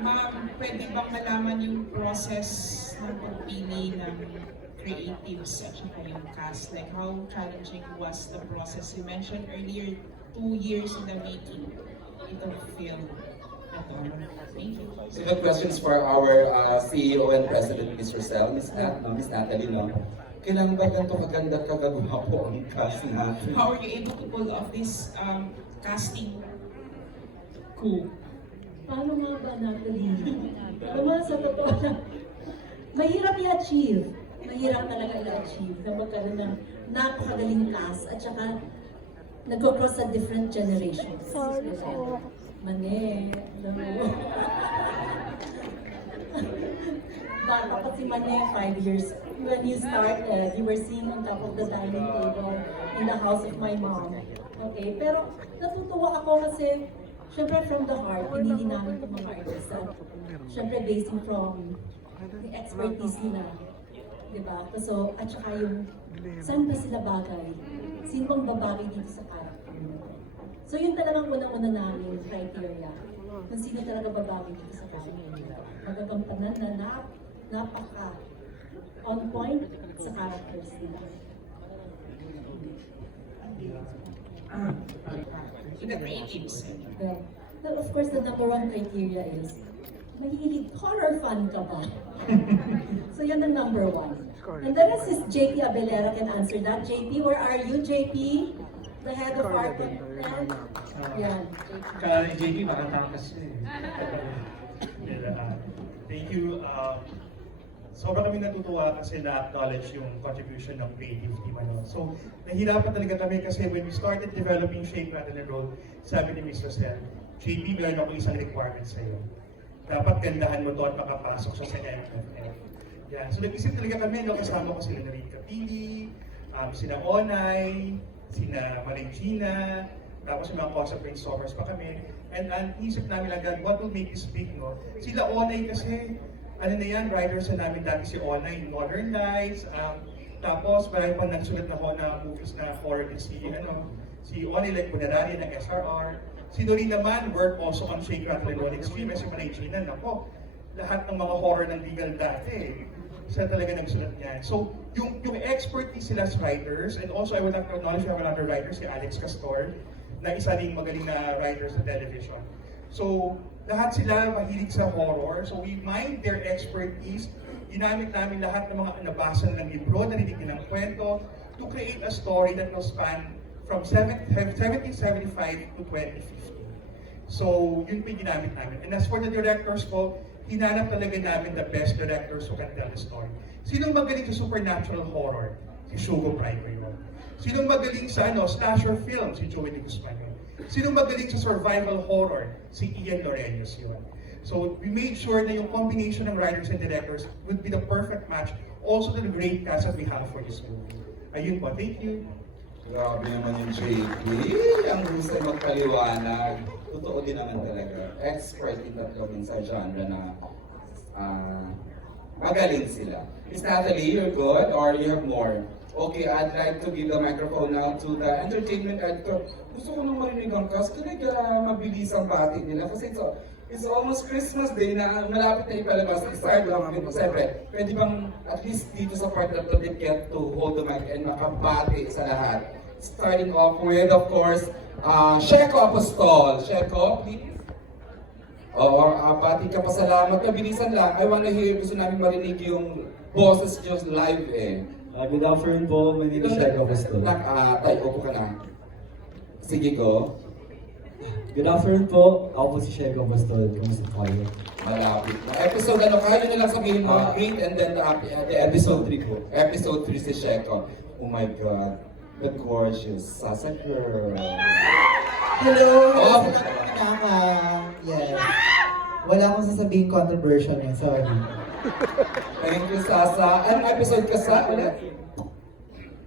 Ma'am, pwede bang malaman yung process ng pagpili ng creatives at saka yung cast? Like, how challenging was the process? You mentioned earlier, 2 years in the making itong film. Thank you. So the questions for our CEO and President, Ms. Rosel, Miss Natalie, no? Kailangan ba ganito kaganda kagagwapo ang cast natin? How are you able to pull off this casting coup? Paano nga ba natin? Naman sa totoo lang, mahirap i-achieve. Mahirap talaga i-achieve na magkaroon ng napakagaling cast at saka nag-cross sa different generations. Mane, alam mo. Bata pa si Mane, 5 years. When you started, you were sitting on top of the dining table in the house of my mom. Okay, pero natutuwa ako kasi syempre from the heart, pinili namin itong mga artista. Syempre basing from the expertise nila. Diba? So, at saka yung, saan ba sila bagay? Sino bang babagay dito sa character? So, yun talagang unang-una namin criteria. Kung sino talaga babagay dito sa character. Magagamtanan na napaka on point sa characters nila. The creatives. Well, of course, the number one criteria is, mahilig horror fan ka ba? So yan ang number one. And the rest is JP Abelera can answer that. JP, where are you, JP? The head of art and yan, Kaya JP, makatangkas siya eh. Thank you. Sobrang kami natutuwa kasi na-acknowledge yung contribution ng creative team. So, nahirapan talaga kami kasi when we started developing Shake, Rattle, and Roll, sabi ni Ms. Rosel, JP, meron ako isang requirement sa'yo. Dapat gandahan mo to at makapasok siya sa MFF. Yan. So, nag-isip talaga kami, no, kasama ko sila Narine Capili, sina Onay, sina Marigina, tapos yung mga concept brainstormers pa kami. And ang isip namin agad, what will make this big, no? Sila Onay kasi, ano na yan, writers na namin dati si Onay, Northern Lights, tapos marami pang nagsulat na movies na horror din si Onay like Punarari ng SRR. Si Doreen naman, work also on Shake, Rattle, and Roll Extreme, si Marigina, nako, lahat ng mga horror ng legal dati, siya talaga nagsulat niyan. So, yung expertise sila as writers, and also I would like to acknowledge we have another writer, si Alex Castor, na isa ring magaling na writer sa television. So, lahat sila mahilig sa horror, so we mined their expertise, ginamit namin lahat ng mga nabasa ng libro, narinig ng kwento, to create a story that will span from 1775 to 2050. So, yun po yung ginamit namin. And as for the directors po, hinanap talaga namin the best directors who can tell the story. Sinong magaling sa supernatural horror? Si Shugo Prime yun. Sinong magaling sa slasher film? Si Joey De Guzman yun. Sinong magaling sa survival horror? Si Ian Loreños yun. So, we made sure na yung combination ng writers and directors would be the perfect match also to the great cast that we have for this movie. Ayun po, thank you. Grabe naman yung JP. Ang gusto magpaliwanag. Totoo din naman talaga. Expert in that gawin sa genre na magaling sila. Miss Natalie, you're good or you have more? Okay, I'd like to give the microphone now to the entertainment editor. Gusto ko nang marinig ang cast. Kaya mabilis ang bati nila kasi it's almost Christmas Day na malapit na ipalabas. Start lang kami. Siyempre, pwede bang at least dito sa part na they get to hold the mic and makabati sa lahat. Starting off with, of course, Sheko Apostol. Sheko, please. Oo, bati ka pa, salamat. Bilisan lang. I wanna hear, gusto namin marinig yung boses just live eh. Good afternoon po, my name is Sheko Apostol. Tay, upo ka na. Sige, go. Good afternoon po, ako po si Sheko Apostol. Kumusta po kayo? Malapit na. Episode kaya nyo lang sabihin mo, 8 and then the episode 3 po. Episode 3 si Sheko. Oh my God, the gorgeous Sasa girl. Hello! Oh. Tama. Yes. Wala akong sasabihin controversial yan. Sorry. Thank you, Sasa. Anong episode ka sa?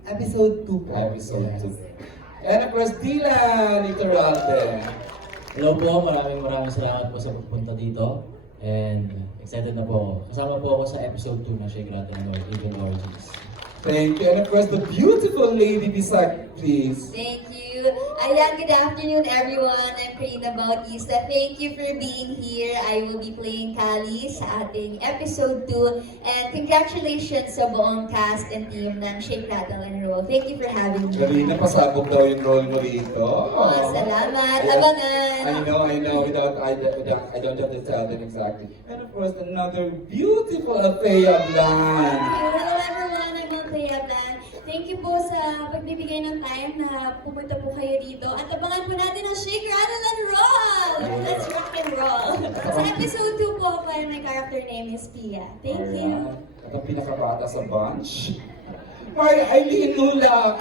Episode 2 po. Episode Yes. 2. And of course, Dylan Iturralde. Hello po, maraming salamat po sa pagpunta dito. And excited na po ako. Kasama po ako sa episode 2 na Shake, Rattle, and Roll, Evil Origins. Thank you. And of course, the beautiful lady beside, please. Thank you. you. Ayan, good afternoon everyone. I'm Karina Bautista. Thank you for being here. I will be playing Kali sa ating episode 2. And congratulations sa buong cast and team ng Shake, Rattle, and Roll. Thank you for having me. Karina, pasabog daw yung role mo rito. Oh, salamat. Abangan. I know. I don't have to tell them exactly. And of course, another beautiful Althea Blan. Hello everyone, I'm Althea Blan. Thank you po sa pagbibigay ng time na pumunta po kayo dito. At abangan po natin ang Shake, Rattle, and Roll! Let's rock and roll! Sa episode 2 po, my character name is Pia. Thank you. At ang pinakabata sa bunch, May Eileen Nulak.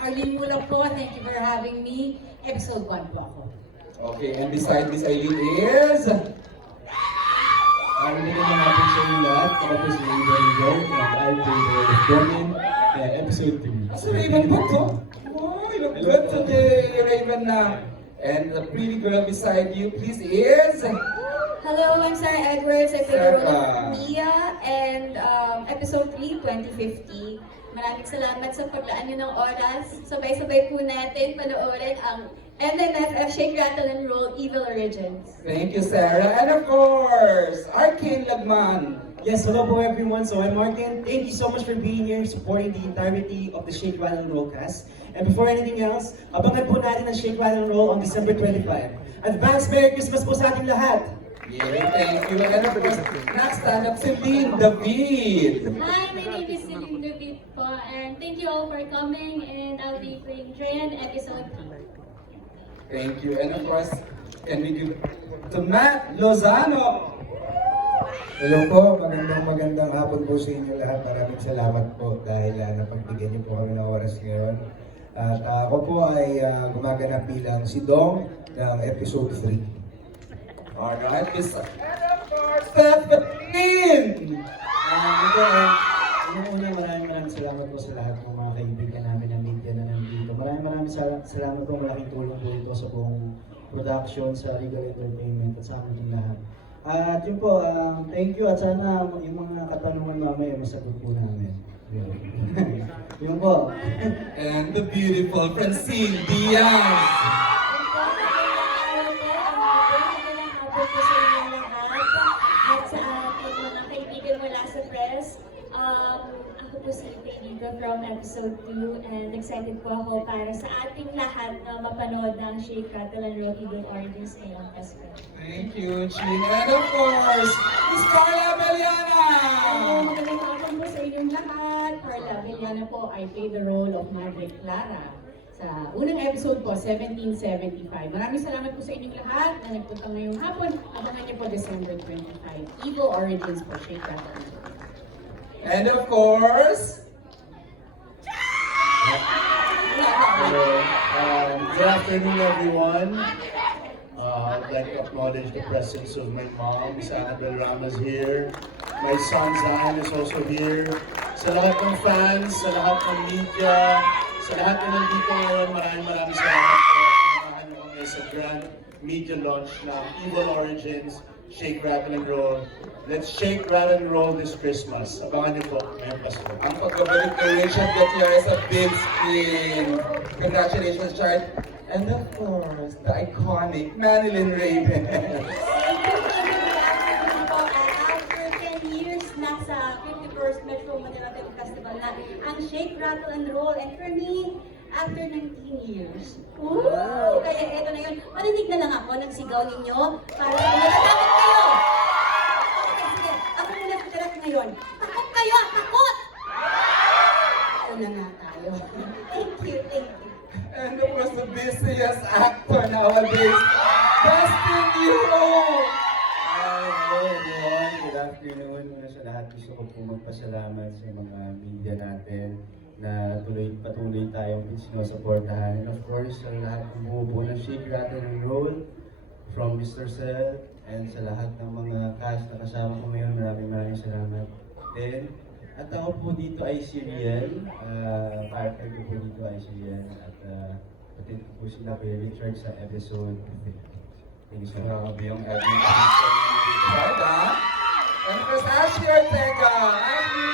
Arlene Mulak po, thank you for having me. Episode 1 po ako. Okay, and beside Miss Eileen is... Ang hindi naman natin sa inyo lahat, ako po si Raven Go, and I play the role of Domin, episode 3. Si Raven ba to? Oh, you look good today, Raven na. And the pretty girl beside you, please, is... Hello, I'm Sarah Edwards. I play the role Sarah. of Mia and episode 3, 2050. Maraming salamat sa paglaan nyo ng oras. Sabay-sabay po natin panoorin ang MMFF Shake, Rattle, and Roll Evil Origins. Thank you, Sarah. And of course, Arcane Lagman. Yes, hello po everyone. So I'm Martin. Thank you so much for being here, supporting the entirety of the Shake, Rattle, and Roll cast. And before anything else, abangan po natin ang Shake, Rattle, and Roll on December 25. Advance Merry Christmas po sa ating lahat! Yeah, thank you. And of course, next stand-up, Celine David. Hi, my name is Celine David po, and thank you all for coming, and I'll be playing Dren, episode 3. Thank you. And of course, can we give to Matt Lozano? Hello po, magandang hapon po sa inyo lahat. Maraming salamat po dahil napagbigyan niyo po kami ng oras ngayon. At ako po ay gumaganap bilang si Dong ng episode 3. Alright, and of course, Stephanie! Maraming salamat po sa lahat ng mga kaibigan namin ng media na nandito. Maraming salamat po, malaking tulong po ito sa buong production, sa Regal Entertainment at sa amin lahat. At yun po, thank you at sana yung mga katanungan mamaya masagot po namin. Yun po. And the beautiful Francine Diaz. Ako po sa inyong lahat at sa ating mga kaibigan mula sa press. Ako po si Pedro from episode 2 and excited po ako para sa ating lahat na mapanood ng Shake, Rattle, and Roll Evil Origins ngayong Pasko. Thank you, Chin. And of course, Miss Carla Beliana. Magandang hapon po sa inyong lahat. Carla Abellana po, I play the role of Margaret Clara. Sa unang episode po, 1775. Maraming salamat po sa inyong lahat na nagpunta ngayong hapon. Abangan niyo po December 25. Evil Origins po, Shake, Rattle, and Roll. And of course, Hello. Good afternoon, everyone. I'd like to acknowledge the presence of my mom, Miss Annabelle Ramos here. My son, Zion, is also here. Sa lahat ng fans, sa lahat ng media, sa lahat na nandito ngayon, maraming salamat po. Samahan niyo kami sa grand media launch ng Evil Origins, Shake, Rattle, and Roll. Let's shake, rattle, and roll this Christmas. Abangan niyo po, ngayong Pasko. ang pagbabalik kay Richard Gutierrez sa big screen. Congratulations, Chart. And of course, the iconic Marilyn Raven. After 10 years na sa 51st Metro Manila Film Festival na ang Shake, Rattle, and Roll. And for me, after 19 years. Ooh! Kaya eto na yun. Marinig na lang ako ng sigaw ninyo para matatapos kayo. Okay, sige. Ako muna tutirap ngayon. Takot kayo! Takot! Una nga tayo. Thank you, thank you. And of course, the busiest actor nowadays, Dustin Euro. Hello everyone, good afternoon. Sa lahat gusto ko po magpasalamat sa mga media natin na patuloy tayong sinusuportahan. And of course, sa lahat ng bumubuo ng Shake, Rattle, and Roll, from Mr. Sel, and sa lahat ng mga cast na kasama ko ngayon, maraming salamat. Then, at ako po dito ay si Riel, partner ko po dito ay si Riel, at patid ko po sila kay Richard sa episode 5. Thank you so much. Grabe yung Edwin Christian ng Richard, ha? And of course, Ashley Ortega. Ashley!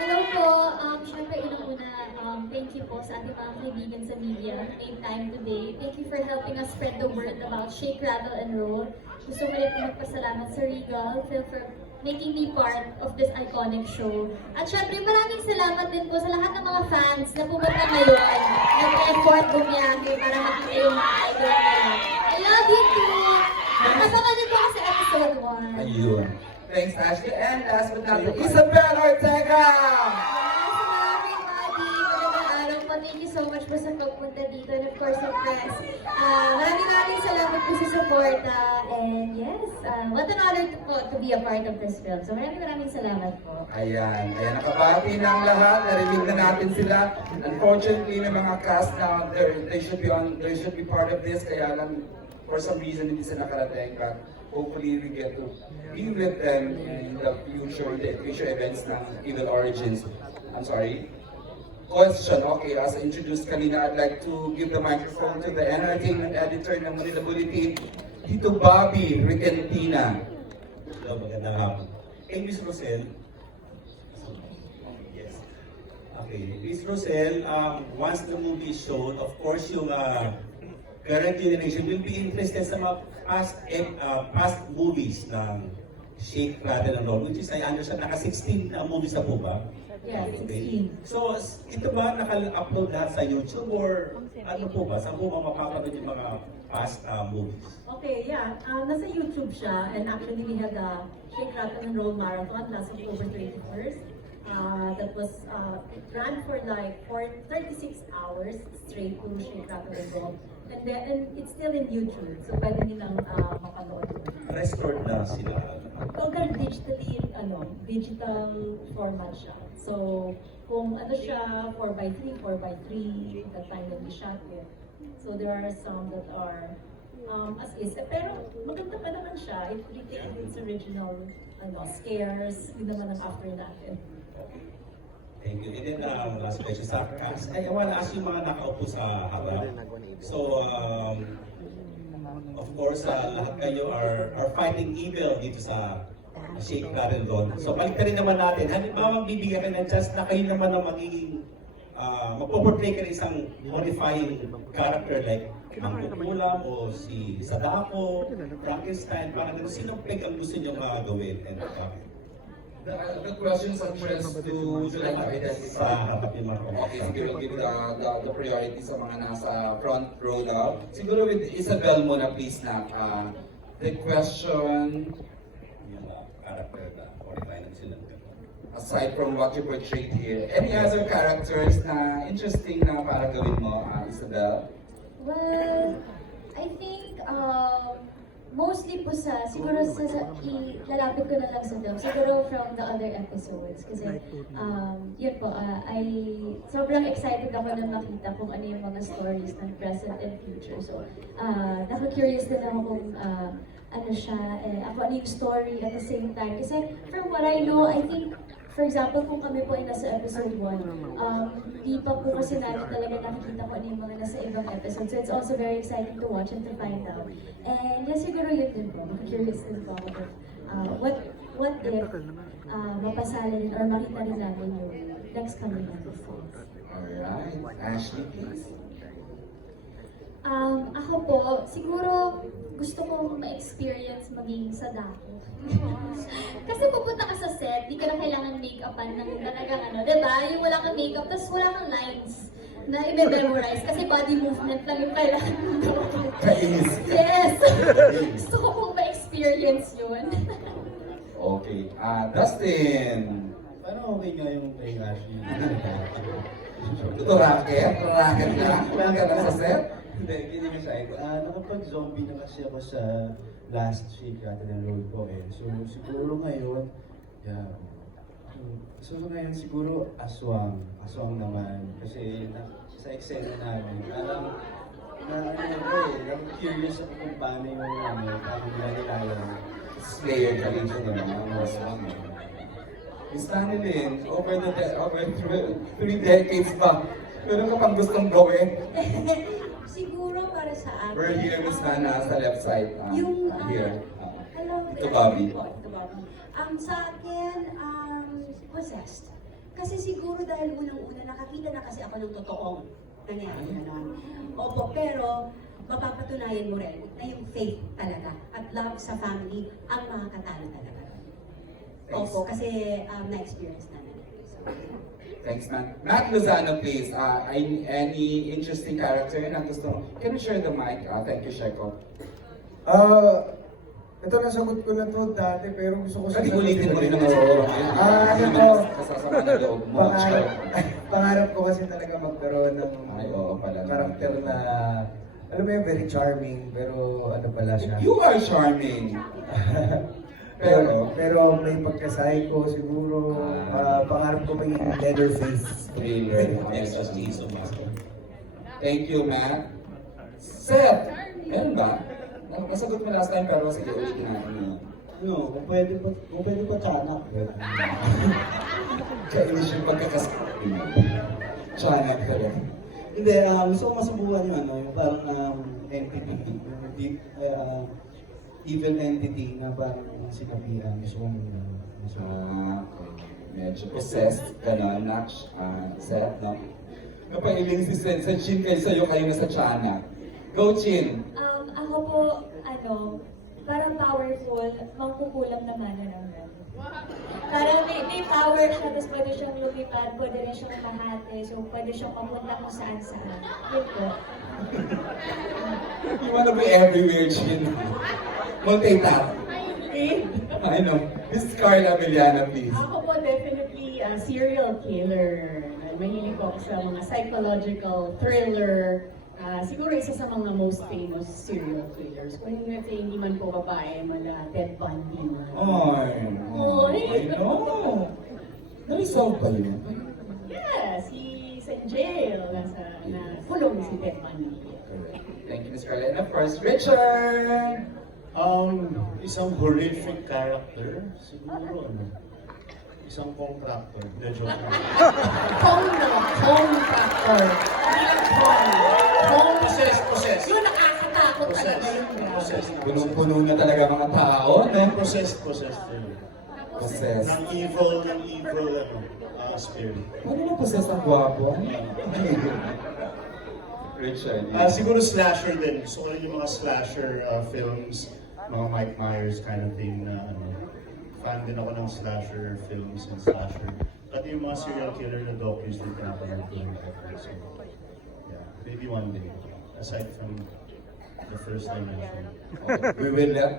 Hello po, syempre unang-una, thank you po sa ating mga kaibigan sa media, made time today. Thank you for helping us spread the word about Shake, Rattle, and Roll. Gusto ko rin po magpasalamat sa Regal, Phil, for making me part of this iconic show. At syempre, maraming salamat din po sa lahat ng mga fans na pumunta ngayon. Nag-effort bumiyahe para makita yung mga idol nila. I love you too! Kasama niyo po ako sa episode 1. Ayun. Thanks, Ashley. And last but not least, Isabel Ortega! Thank you so much po sa pagpunta dito and of course sa press. Maraming salamat po sa support. And yes, what an honor to be a part of this film. So maraming salamat po. Ayan, nakabati na ang lahat, narinig na natin sila. Unfortunately, may mga cast na they should be part of this, kaya lang for some reason hindi sila nakarating. But hopefully we get to be with them in the future events ng Evil Origins. I'm sorry. Question, okay, as introduced kanina, I'd like to give the microphone to the entertainment editor ng Manila Bulletin, Tito Bobby Riquentina. Hello, magandang hapon. Hey, Miss Rosel. Yes. Okay, Miss Rosel, once the movie is shown, of course, yung current generation will be interested sa mga past movies ng Shake, Rattle, and Roll, which is, I understand, naka-16 na movies na po ba? Yeah, 16. So, ito ba naka-upload lahat sa YouTube or ano po ba? Saan po ba mapapanood yung mga past movies? Okay, yeah. Nasa YouTube siya, and actually we had a Shake, Rattle, and Roll marathon last October 21st. That was, it ran for like 36 hours straight to Shake, Rattle, and Roll. And it's still in YouTube, so pwede nilang mapanood. Restored na sila. Although digital format siya. So, kung ano siya, 4x3, 4x3, the time that we shot it. So, there are some that are as is. Pero maganda pa naman siya. It retains its original scares. Yun naman ang after natin. Thank you. And then last question sa cast. I want to ask yung mga nakaupo sa harap. So, of course, lahat kayo are fighting evil dito sa Shake, Rattle, and Roll. So, balik rin naman natin. Halimbawa, bibigyan ka ng chance na kayo naman ang magiging magpo-portray ka ng isang horrifying character like Mang Kukulam o si Sadako, Frankenstein, parang sinong peg ang gusto nyo gawin and bakit? The questions addressed to July Sa harap yung mga okay, siguro give the priority sa mga nasa front row daw. Siguro with Isabel muna please na. The question, yung character na horrifying na sila. aside from what you portrayed here, any other characters na interesting na para gawin mo, Isabel? Well, I think mostly po siguro lalapit ko na lang sa film, siguro from the other episodes. Kasi, yun po, sobrang excited ako na makita kung ano yung mga stories ng present and future. So, naka-curious din ako kung ano siya, ako ano yung story at the same time. Kasi, from what I know, I think, for example, kung kami po ay nasa episode 1, di pa po kasi namin talaga nakikita ko ano yung mga nasa ibang episode. So it's also very exciting to watch and to find out. And yes, siguro yun din po. Curious din po ako. What if mapasala rin or makita rin namin yung next coming episodes. Alright, Ashley please. Ako po, siguro gusto kong ma-experience maging Sadako. Kasi pupunta ka sa set, di ka na kailangan make-upan ng talagang diba? Yung wala kang make-up, tapos wala kang lines na i-memorize kasi body movement lang yung kailangan mo. Yes! Gusto ko pong ma-experience yun. Okay, Dustin. Paano okay nga yung kay Ashley? Ito racket na. Wala ka na sa set. Hindi nga siya. Nakapag-zombie na kasi ako sa last Shake, Rattle, and Roll ko eh. So siguro ngayon, siguro aswang naman. Kasi sa eksena namin, parang curious ako kung paano yung paano nila nilalang. Slayer ka rin siya naman. Aswang. Miss Annalyn, over 3 decades ba? Meron ka pang gustong gawin? Siguro para sa akin. We're here, Miss Hannah, sa left side. Yung, Here. hello, Ito, Bobby. Ito, Bobby. Sa akin, possessed. Kasi siguro dahil unang-una nakakita na kasi ako ng totoong nangyari ganon. Opo, pero mapapatunayan mo rin na yung faith talaga at love sa family ang makakatalo talaga. Opo, kasi na-experience namin. So, Thanks, man. Matt Lozano, please. Any interesting character na gusto mo? Can you share the mic? Thank you, Sheko. Ito nasagot ko na to dati pero gusto ko Pwede ulitin mo rin naman sa ano po, kasasama na loob mo. pangarap ko kasi talaga magkaroon ng Ay, oo pala. karakter na, alam mo yung very charming, pero ano pala siya. You are charming. Pero may pagka-psycho siguro, pangarap ko maging Leatherface. Thriller. Yes, as Jesus. Thank you, Matt. Seth, meron ba? Nasagot mo last time pero sige, ulitin natin. Ano, kung pwede pa tiyanak. Kainis yung pagkakasabi. Tiyanak ka rin. Hindi, gusto ko masubukan yung yung parang entity, evil entity na parang sinabihan. Gusto kong Medyo possessed, gano'n, Naksh, Seth, no? Napailing si Seth sa Chin kayo sa'yo na sa tiyanak. Go, Chin! Ako po, parang powerful, mangkukulam naman naman. Parang may power siya, tapos pwede siyang lumipad, pwede rin siyang mahate, so pwede siyang mapunta kung saan-saan. Yun po. You wanna be everywhere, Chin. Multitask. I know. Miss Carla Villana, please. Ako po definitely serial killer. Mahilig po ako sa mga psychological thriller. Siguro isa sa mga most famous serial killers. Kung hindi man po babae, mala Ted Bundy. I know. Na-resolve ba yun? Yeah, sa jail. Na kulong si Ted Bundy. Thank you, Miss Carla. And of course, Richard! Isang horrific character, siguro isang contractor. Hindi, joke lang. Contractor. Possessed. Yun, nakakatakot talaga yun. Possessed. Punong-puno na talaga mga tao, no? Possessed. Possessed. Ng evil, spirit. Paano na possessed ang gwapo? Richard. Siguro slasher din. Gusto ko rin yung mga slasher films, mga Mike Myers kind of thing na fan din ako ng slasher films and slasher. At yung mga serial killer na docus din pinapanood ko. So, yeah, maybe one day. Aside from the first I mentioned. We will let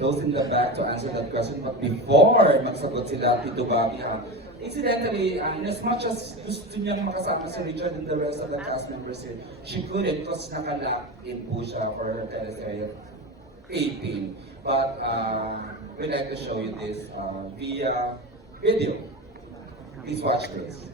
those in the back to answer that question. But before magsagot sila, Tito Bobby, incidentally, in as much as gusto niyang makasama si Richard and the rest of the cast members here, she couldn't because nakalock in po siya for her teleserye taping. But we'd like to show you this via video. Please watch this.